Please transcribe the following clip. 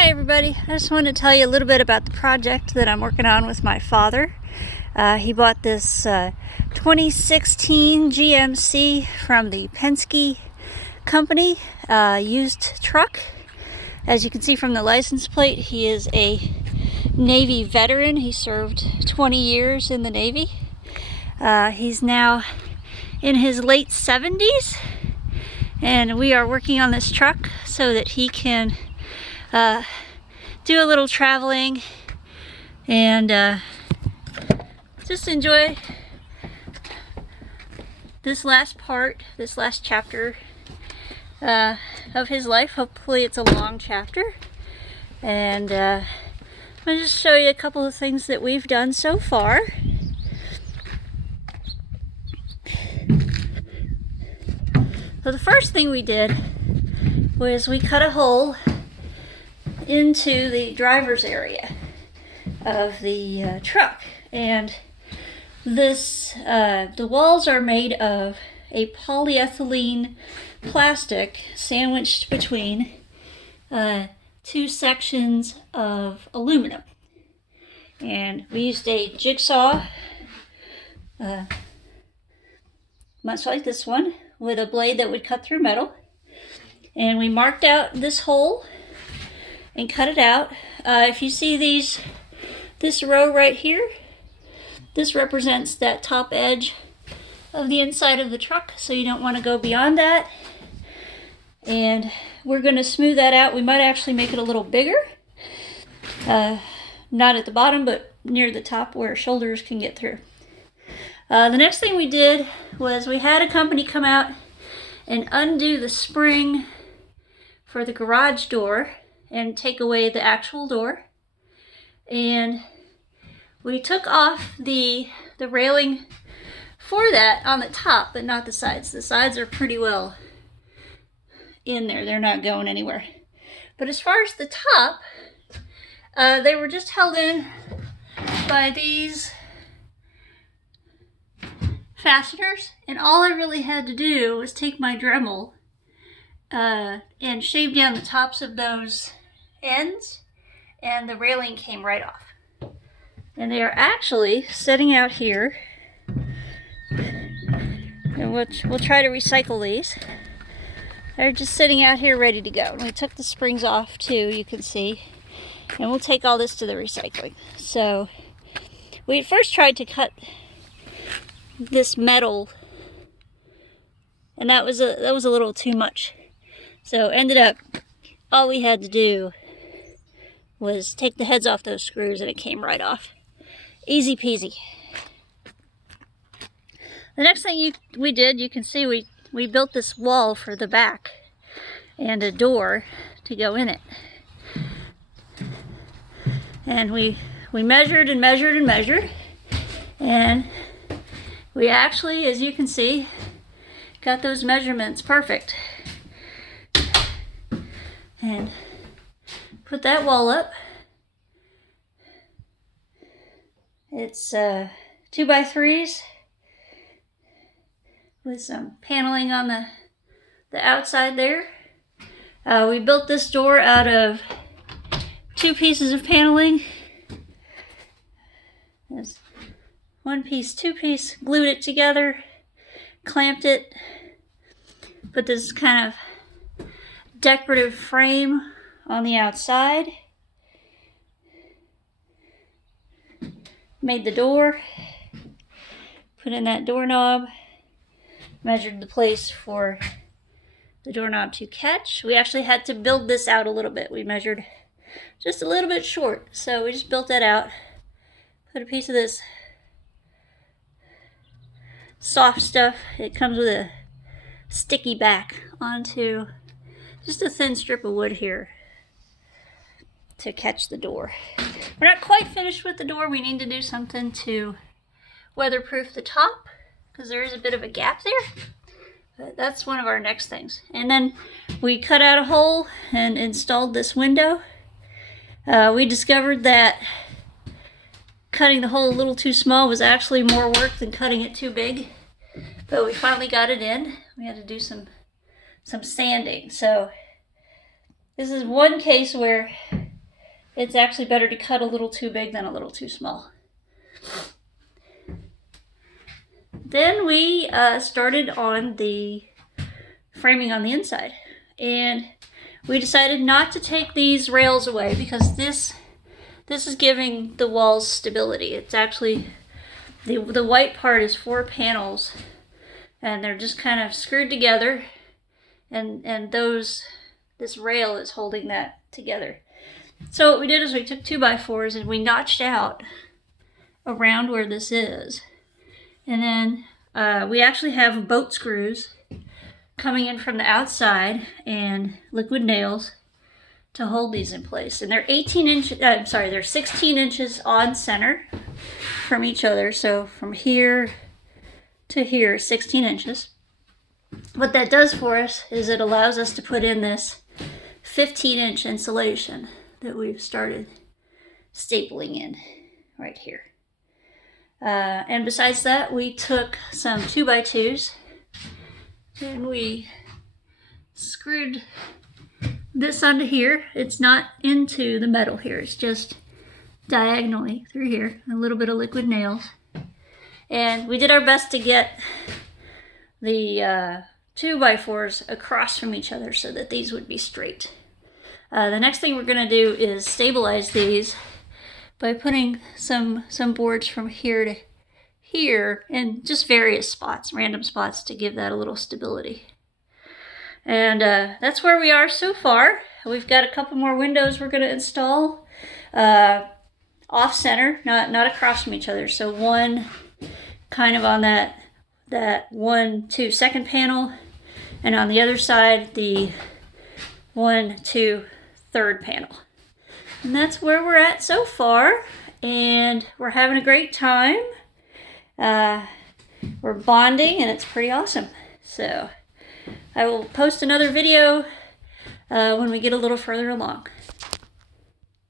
Hi everybody, I just wanted to tell you a little bit about the project that I'm working on with my father. He bought this 2016 GMC from the Penske company, used truck. As you can see from the license plate, he is a Navy veteran. He served 20 years in the Navy. He's now in his late 70s, and we are working on this truck so that he can do a little traveling and just enjoy this last chapter of his life. Hopefully it's a long chapter, and I'm going to just show you a couple of things that we've done so far. So the first thing we did was we cut a hole into the driver's area of the truck, and the walls are made of a polyethylene plastic sandwiched between two sections of aluminum, and we used a jigsaw much like this one with a blade that would cut through metal, and we marked out this hole and cut it out. If you see this row right here, this represents that top edge of the inside of the truck, so you don't want to go beyond that. And we're going to smooth that out. We might actually make it a little bigger, not at the bottom, but near the top where shoulders can get through. The next thing we did was we had a company come out and undo the spring for the garage door and take away the actual door, and we took off the railing for that on the top, but not the sides. The sides are pretty well in there, they're not going anywhere. But as far as the top, they were just held in by these fasteners, and all I really had to do was take my Dremel and shave down the tops of those ends, and the railing came right off. And they are actually sitting out here, and we'll try to recycle these. They're just sitting out here ready to go. And we took the springs off too, you can see, and we'll take all this to the recycling. So we at first tried to cut this metal, and that was a little too much. So ended up, all we had to do was take the heads off those screws, and it came right off. Easy peasy. The next thing we did, you can see we built this wall for the back and a door to go in it. And we measured and measured and measured, and we actually, as you can see, got those measurements perfect. And put that wall up. It's 2x3s with some paneling on the outside there. We built this door out of 2 pieces of paneling. There's 1 piece, 2 piece, glued it together, clamped it, put this kind of decorative frame on the outside, made the door, put in that doorknob, measured the place for the doorknob to catch. We actually had to build this out a little bit. We measured just a little bit short, so we just built that out, put a piece of this soft stuff, it comes with a sticky back, onto just a thin strip of wood here to catch the door. We're not quite finished with the door. We need to do something to weatherproof the top, because there is a bit of a gap there. But that's one of our next things. And then we cut out a hole and installed this window. We discovered that cutting the hole a little too small was actually more work than cutting it too big. But we finally got it in. We had to do some sanding. So this is one case where it's actually better to cut a little too big than a little too small. Then we started on the framing on the inside, and we decided not to take these rails away because this is giving the walls stability. It's actually, the white part is 4 panels, and they're just kind of screwed together, and this rail is holding that together. So what we did is we took 2x4s and we notched out around where this is. And then we actually have boat screws coming in from the outside and liquid nails to hold these in place. And they're 16 inches on center from each other. So from here to here, 16 inches. What that does for us is it allows us to put in this 15-inch insulation that we've started stapling in right here. And besides that, we took some 2x2s and we screwed this onto here. It's not into the metal here, it's just diagonally through here, a little bit of liquid nails. And we did our best to get the 2x4s across from each other so that these would be straight. The next thing we're going to do is stabilize these by putting some boards from here to here in just various spots, random spots, to give that a little stability. And that's where we are so far. We've got a couple more windows we're going to install off center, not across from each other. So one kind of on that 1-2 second panel, and on the other side the 1-2 third panel. And that's where we're at so far, and we're having a great time. We're bonding, and it's pretty awesome. So I will post another video when we get a little further along.